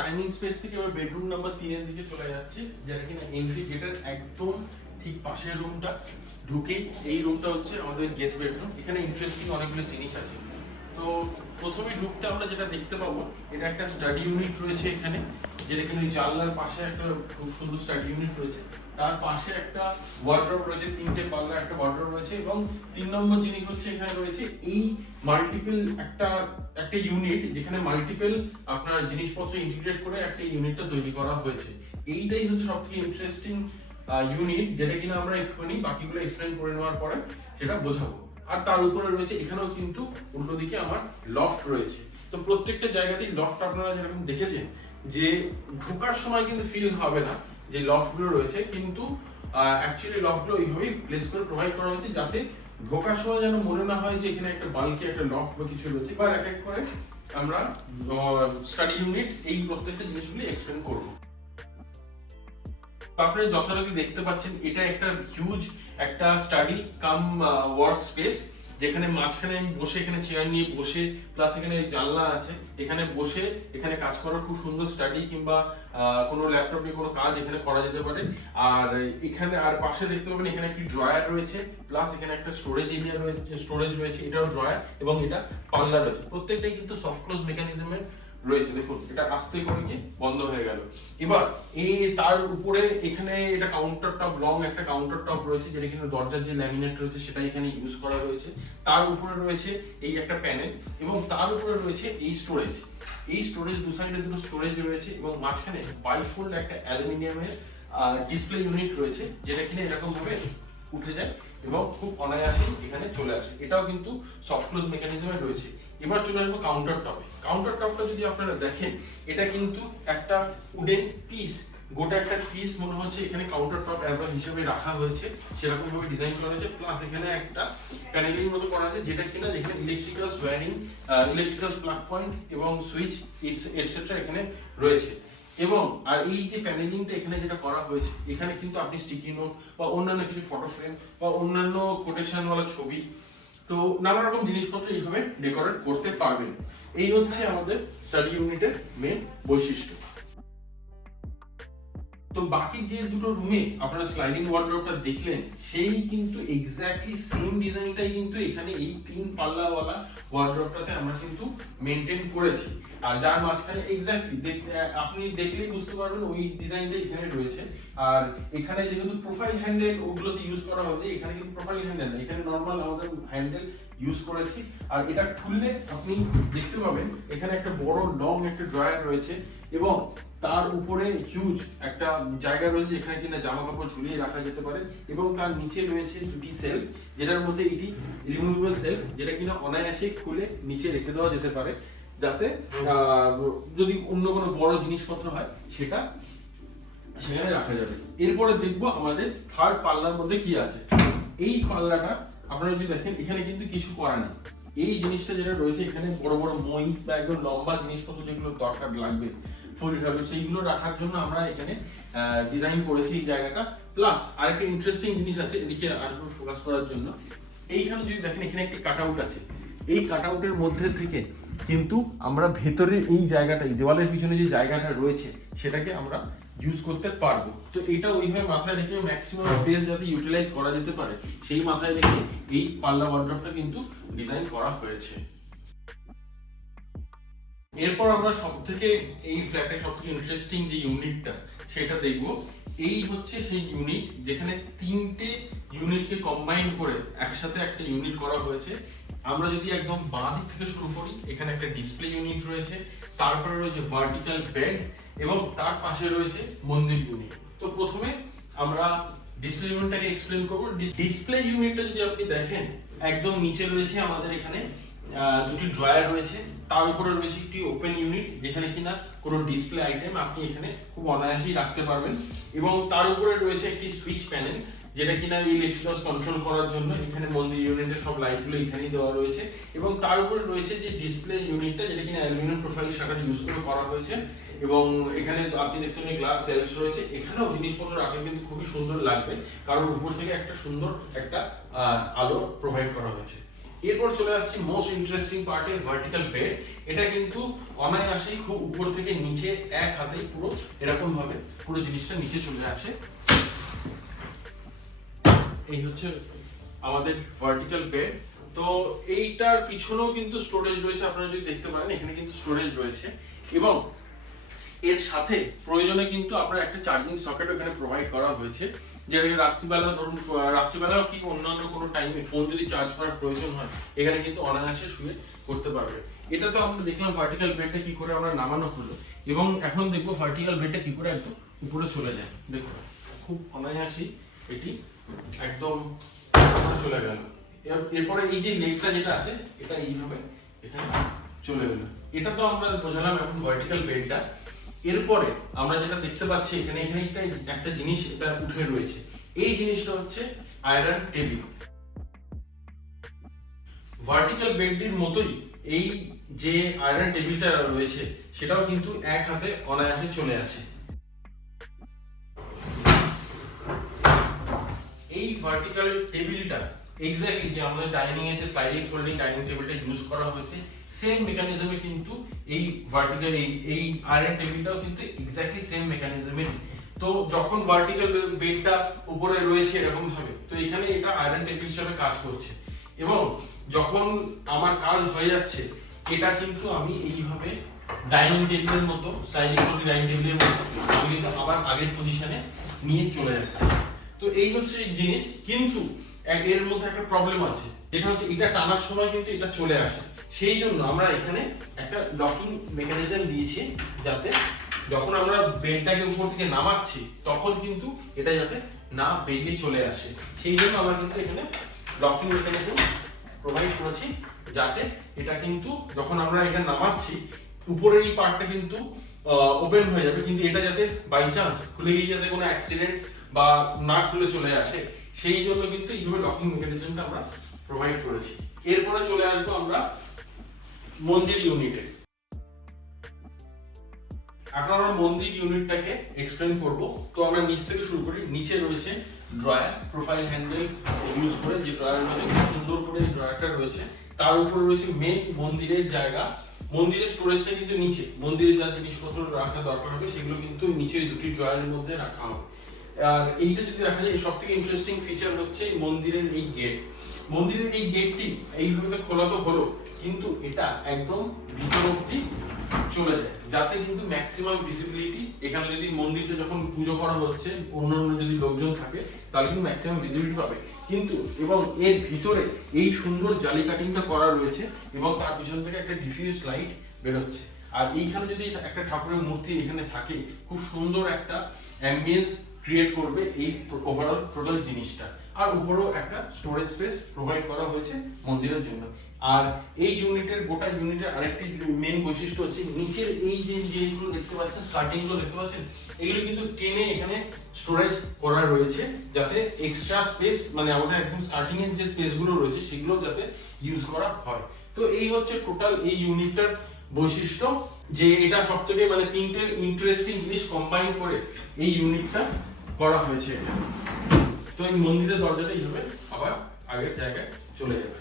Dining space থেকে এবার bedroom number 3 এর দিকে চলে যাচ্ছে, যেটা কিনা এন্ট্রি গেটের একদম ঠিক পাশের রুমটা। ঢুকেই এই রুমটা হচ্ছে আমাদের গেস্ট বেডরুম। এখানে ইন্টারেস্টিং অনেকগুলো জিনিস আছে। তো প্রথমেই ঢুকতে আমরা যেটা দেখতে পাবো, এটা একটা স্টাডি ইউনিট রয়েছে এখানে, যেটা কিনা জানলার পাশে একটা খুব সুন্দর স্টাডি ইউনিট রয়েছে। তার পাশে একটা ওয়ার্ডরোব রয়েছে, 3টে পাল্লা একটা ওয়ার্ডরোব রয়েছে। এবং 3 নম্বর জিনিস হচ্ছে এখানে রয়েছে এই মাল্টিপল একটা ইউনিট, যেখানে মাল্টিপল আপনার জিনিসপত্র ইন্টিগ্রেট করে একটা ইউনিটটা তৈরি করা হয়েছে। এইটাই হচ্ছে সবথেকে ইন্টারেস্টিং ইউনিট, যেটা কিনা আমরা একটুখানি বাকিগুলো এক্সপ্লেন করে নেওয়ার পরে সেটা বোঝাবো। আর তার উপরে রয়েছে এখানেও কিন্তু উল্টো দিকে আমার লফট রয়েছে। তো প্রত্যেকটা জায়গাতেই লফট আপনারা যেরকম দেখেছেন, যে ঢোকার সময় কিন্তু ফিল হবে না যে লফটগুলো রয়েছে, কিন্তু অ্যাকচুয়ালি লফটগুলো ওইভাবেই প্লেস করে প্রোভাইড করা হয়েছে যাতে ঢোকার সময় যেন মনে না হয় যে এখানে একটা বাল্কি একটা লফট বা কিছু রয়েছে। এবার এক এক করে আমরা স্টাডি ইউনিট এই প্রত্যেকটা জিনিসগুলি এক্সপ্লেন করবো। আপনারা যথারীতি দেখতে পাচ্ছেন, এটা একটা হিউজ একটা স্টাডি কাম ওয়ার্ক স্পেস, যেখানে মাঝখানে আমি বসে এখানে চেয়ার নিয়ে বসে, প্লাস এখানে জানলা আছে, এখানে বসে এখানে কাজ করার খুব সুন্দর স্টাডি কিংবা কোনো ল্যাপটপ নিয়ে কোনো কাজ এখানে করা যেতে পারে। আর এখানে আর পাশে দেখতে পাবেন এখানে একটি ড্রয়ার রয়েছে, প্লাস এখানে একটা স্টোরেজ এরিয়া রয়েছে, স্টোরেজ রয়েছে, এটাও ড্রয়ার, এবং এটা পাল্লা রয়েছে। প্রত্যেকটাই কিন্তু সফট ক্লোজ মেকানিজমের রয়েছে। দেখুন এটা আস্তে করে গিয়ে বন্ধ হয়ে গেল। এবার এই তার উপরে এখানে এটা কাউন্টার টপ, লং একটা কাউন্টার টপ রয়েছে, যেটা কিনা দরজার যে ল্যামিনেট রয়েছে সেটা এখানে ইউজ করা রয়েছে। তার উপরে রয়েছে এই একটা প্যানেল, এবং তার উপরে রয়েছে এই স্টোরেজ। এই স্টোরেজ দু সাইডে দুটো স্টোরেজ রয়েছে, এবং মাঝখানে বাইফোল্ড একটা অ্যালুমিনিয়ামের ডিসপ্লে ইউনিট রয়েছে, যেটা কিনা এরকম ভাবে উঠে যায় এবং খুব অনায়াসেই এখানে চলে আসে। এটাও কিন্তু সফট ক্লোজ মেকানিজমে রয়েছে। এবার চলে আসবো কাউন্টার টপে। কাউন্টার টপটা যদি আপনারা দেখেন, এটা কিন্তু একটা উডেন পিস, গোটা একটা পিস মনে হচ্ছে এখানে কাউন্টার টপ হিসেবে রাখা হয়েছে, সেরকম ভাবে ডিজাইন করা হয়েছে। প্লাস এখানে একটা প্যানেলিং মতো করা হয়েছে, যেটা কিনা যেখানে electrical wiring, electrical plug point এবং সুইচ এটসেট্রা এখানে রয়েছে। এবং আর এই যে প্যানেলিংটা এখানে যেটা করা হয়েছে, এখানে কিন্তু আপনি স্টিকি নোট বা অন্যান্য কিছু ফটো ফ্রেম বা অন্যান্য কোটেশনওয়ালা ছবি, তো নানা রকম জিনিসপত্র এইভাবে ডেকোরেট করতে পারবেন। এই হচ্ছে আমাদের স্টাডি ইউনিটের মেন বৈশিষ্ট্য। তো বাকি যে দুটো রুমে আপনারা স্লাইডিং ওয়ার্ডরোবটা দেখলেন, সেই কিন্তু এক্স্যাক্টলি সেম ডিজাইনটাই কিন্তু এখানে এই 3 পাল্লাওয়ালা ওয়ার্ডরোবটাতে আমরা কিন্তু মেনটেন করেছি। আর যার মাঝখানে এক্স্যাক্টলি আপনি দেখলেই বুঝতে পারবেন ওই ডিজাইনটাই এখানে রয়েছে। আর এখানে যেহেতু প্রোফাইল হ্যান্ডেল ওগুলোতে ইউজ করা হয়েছে, এখানে কিন্তু প্রোফাইল হ্যান্ডেল না, এখানে নর্মাল আমাদের হ্যান্ডেল ইউজ করেছি। আর এটা খুললে আপনি দেখতে পাবেন এখানে একটা বড় লং একটা ড্রয়ার রয়েছে, এবং তার উপরে হিউজ একটা জায়গা রয়েছে যেখানে কিনা জামা কাপড় ঝুলিয়ে রাখা যেতে পারে। এবং তার নিচে রয়েছে দুটি সেলফ, যেটার মধ্যে এটি রিমুভেবল সেলফ, যেটা কিনা অনায়াসে খুলে নিচে রেখে দেওয়া যেতে পারে, যাতে যদি অন্য কোনো বড় জিনিসপত্র হয় সেটা সেখানে রাখা যাবে। এরপরে দেখবো আমাদের থার্ড পাল্লার মধ্যে কি আছে। এই পাল্লাটা আপনারা যদি দেখেন, এখানে কিন্তু কিছু করা নেই। এই জিনিসটা যেটা রয়েছে এখানে বড় বড় মই বা একদম লম্বা জিনিসপত্র যেগুলো দরকার লাগবে ফুল হিসাবে, সেইগুলো রাখার জন্য আমরা এখানে ডিজাইন করেছি এই জায়গাটা। প্লাস আরেকটা ইন্টারেস্টিং জিনিস আছে, এদিকে আসবো ফোকাস করার জন্য। এইখানে যদি দেখেন এখানে একটি কাট আউট আছে, এই কাট আউটের মধ্যে থেকে কিন্তু আমরা ভেতরের এই জায়গাটাই, দেওয়ালের পিছনে যে জায়গাটা রয়েছে সেটাকে আমরা ইউজ করতে পারবো। তো এটা ওইভাবে মাথায় রেখে ম্যাক্সিমাম স্পেস যাতে ইউটিলাইজ করা যেতে পারে, সেই মাথায় রেখে এই পাল্লা ওয়ার্ডরোবটা কিন্তু ডিজাইন করা হয়েছে। এরপর আমরা সবথেকে এই ফ্ল্যাটের সবথেকে ইন্টারেস্টিং যে ইউনিটটা সেটা দেখব। এই হচ্ছে সেই ইউনিট যেখানে 3টে ইউনিটকে কম্বাইন করে একসাথে একটা ইউনিট করা হয়েছে। আমরা যদি একদম বাঁ দিক থেকে শুরু করি, এখানে একটা ডিসপ্লে ইউনিট রয়েছে, তারপরে রয়েছে ভার্টিক্যাল বেড, এবং তার পাশে রয়েছে মন্দির ইউনিট। তো প্রথমে আমরা ডিসপ্লে ইউনিটটাকে এক্সপ্লেন করব। ডিসপ্লে ইউনিটটা যদি আপনি দেখেন, একদম নিচে রয়েছে আমাদের এখানে দুটি ড্রয়ার রয়েছে, তার উপরে রয়েছে একটি ওপেন ইউনিট, যেখানে কিনা কোনো ডিসপ্লে আইটেম আপনি এখানে খুব অনায়াসেই রাখতে পারবেন। এবং তার উপরে রয়েছে একটি সুইচ প্যানেল, যেটা কিনা ইলেকট্রিক্যাল কন্ট্রোল করার জন্য এখানে মন্দির ইউনিটের সব লাইটগুলো এখানেই দেওয়া রয়েছে। এবং তার উপরে রয়েছে যে ডিসপ্লে ইউনিটটা, যেটা কিনা অ্যালুমিনিয়াম প্রোফাইল শাটার ইউজ করে করা হয়েছে। এবং এখানে আপনি দেখতে পাচ্ছেন গ্লাস সেলফ রয়েছে, এখানেও জিনিসপত্র রাখলে কিন্তু খুবই সুন্দর লাগবে, কারণ উপর থেকে একটা সুন্দর একটা আলো প্রোভাইড করা হয়েছে। এরপর চলে আসছি মোস্ট ইন্টারেস্টিং পার্টে, ভার্টিক্যাল বেড। এটা কিন্তু অনায়াসেই খুব উপর থেকে নিচে এক হাতে পুরো এরকম ভাবে পুরো জিনিসটা নিচে চলে আসে। এই হচ্ছে আমাদের ভার্টিক্যাল বেড। তো এইটার পিছনেও কিন্তু স্টোরেজ রয়েছে, আপনারা যদি দেখতে পারেন এখানে কিন্তু স্টোরেজ রয়েছে, এবং এর সাথে প্রয়োজনে কিন্তু আপনার একটা চার্জিং সকেট এখানে প্রোভাইড করা হয়েছে, যেটা রাত্রিবেলা ধরুন রাত্রিবেলাও কি অন্যান্য কোনো টাইমে ফোন যদি চার্জ করার প্রয়োজন হয় এখানে কিন্তু অনায়াসে শুয়ে করতে পারবে। এটা তো আমরা দেখলাম ভার্টিক্যাল বেডটা কি করে আমরা নামানো হলো, এবং এখন দেখবো ভার্টিক্যাল বেডটা কি করে একদম উপরে চলে যায়। দেখুন খুব অনায়াসেই এটি একদম উপরে চলে গেল। এরপরে এই যে লেগটা যেটা আছে এটা এইভাবে এখানে চলে গেল। এটা তো আমরা বোঝালাম এখন ভার্টিক্যাল বেডটা। এরপরে আমরা যেটা দেখতে পাচ্ছি এখানে একটা জিনিস এটা উঠে রয়েছে, এই জিনিসটা হচ্ছে আয়রন টেবিল। ভার্টিক্যাল বেডটির মতোই এই যে আয়রন টেবিলটা রয়েছে সেটাও কিন্তু এক হাতে অনায়াসে চলে আসে। এই ভার্টিক্যাল টেবিলটা এক্স্যাক্টলি যে আমাদের ডাইনিং এর যে স্লাইডিং ফোল্ডিং ডাইনিং টেবিলটা ইউজ করা হয়েছে সেম মেকানিজমে কিন্তু এই ভার্টিক্যাল এই আয়রন টেবিলটাও কিন্তু এক্স্যাক্টলি সেম মেকানিজমে। তো যখন ভার্টিক্যাল বেডটা উপরে রয়েছে এরকম ভাবে, তো এখানে এটা আয়রন টেবিল হিসেবে কাজ করছে, এবং যখন আমার কাজ হয়ে যাচ্ছে এটা কিন্তু আমি এইভাবে ডাইনিং টেবিলের মতো স্লাইডিং ফোল্ডিং ডাইনিং টেবিলের মতো আমি কিন্তু আবার আগের পজিশনে নিয়ে চলে যাচ্ছি। তো এই হচ্ছে জিনিস, কিন্তু এর মধ্যে একটা প্রবলেম আছে, যেটা হচ্ছে এটা টানার সময় কিন্তু এটা চলে আসে। সেই জন্য আমরা এখানে একটা লকিং মেকানিজম দিয়েছি, যাতে যখন আমরা বেডটাকে উপর থেকে নামাচ্ছি তখন কিন্তু এটা যাতে না বেরিয়ে চলে আসে। সেই জন্য আমরা কিন্তু এখানে লকিং মেকানিজম প্রোভাইড করেছি, যাতে এটা কিন্তু যখন আমরা এটা নামাচ্ছি উপরের এই পার্টটা কিন্তু ওপেন হয়ে যাবে, কিন্তু এটা যাতে বাই চান্স খুলে গিয়ে যাতে কোনো অ্যাক্সিডেন্ট বা না খুলে চলে আসে, সেই জন্য কিন্তু এইভাবে লকিং মেকানিজমটা আমরা প্রোভাইড করেছি। এরপরে চলে আসবো আমরা মন্দির ইউনিটে। এখন আমরা মন্দির ইউনিটটাকে এক্সপ্লেন করব। তো আমরা নিচ থেকে শুরু করি। নিচে রয়েছে ড্রয়ার, প্রোফাইল হ্যান্ডেল ইউজ করে যে ড্রয়ারের মধ্যে খুব সুন্দর করে এই ড্রয়ারটা রয়েছে। তার উপর রয়েছে মেন মন্দিরের জায়গা। মন্দিরের স্টোরেজটা কিন্তু নিচে, মন্দিরে যা জিনিসপত্র রাখা দরকার হবে সেগুলো কিন্তু নিচে দুটি ড্রয়ারের মধ্যে রাখা হবে। আর এইটা যদি দেখা যায় সব থেকে ইন্টারেস্টিং ফিচার হচ্ছে মন্দিরের এই গেট। মন্দিরের এই গেটটি এইভাবে খোলা তো হলো, কিন্তু এটা একদম ভিতর অব্দি চলে যায়, যাতে কিন্তু ম্যাক্সিমাম ভিজিবিলিটি এখানে যদি মন্দিরটা যখন পুজো করা হচ্ছে অন্যান্য যদি লোকজন থাকে তাহলে কিন্তু ম্যাক্সিমাম ভিজিবিলিটি পাবে। কিন্তু এবং এর ভিতরে এই সুন্দর জালি কাটিংটা করা রয়েছে, এবং তার পিছন থেকে একটা ডিফিউজ লাইট বেরোচ্ছে। আর এইখানে যদি একটা ঠাকুরের মূর্তি এখানে থাকে, খুব সুন্দর একটা অ্যাম্বিয়েন্স ক্রিয়েট করবে এই ওভারঅল টোটাল জিনিসটা। আর উপরেও একটা স্টোরেজ স্পেস প্রোভাইড করা হয়েছে মন্দিরের জন্য। আর এই ইউনিটের গোটা ইউনিটের আরেকটি মেন বৈশিষ্ট্য হচ্ছে নিচের এই যে জিনিসগুলো দেখতে পাচ্ছেন, স্কার্টিং গুলো দেখতে পাচ্ছেন, এগুলো কিন্তু টেনে এখানে স্টোরেজ করা রয়েছে, যাতে এক্সট্রা স্পেস মানে আমাদের একদম স্টার্টিং এর যে স্পেস গুলো রয়েছে সেগুলো যাতে ইউজ করা হয়। তো এই হচ্ছে টোটাল এই ইউনিটটার বৈশিষ্ট্য, যে এটা সবথেকে মানে তিনটে ইন্টারেস্টিং জিনিস কম্বাইন করে এই ইউনিটটা করা হয়েছে। তো এই মন্দিরের দরজাটা এইভাবে আবার আগের জায়গায় চলে যাবে।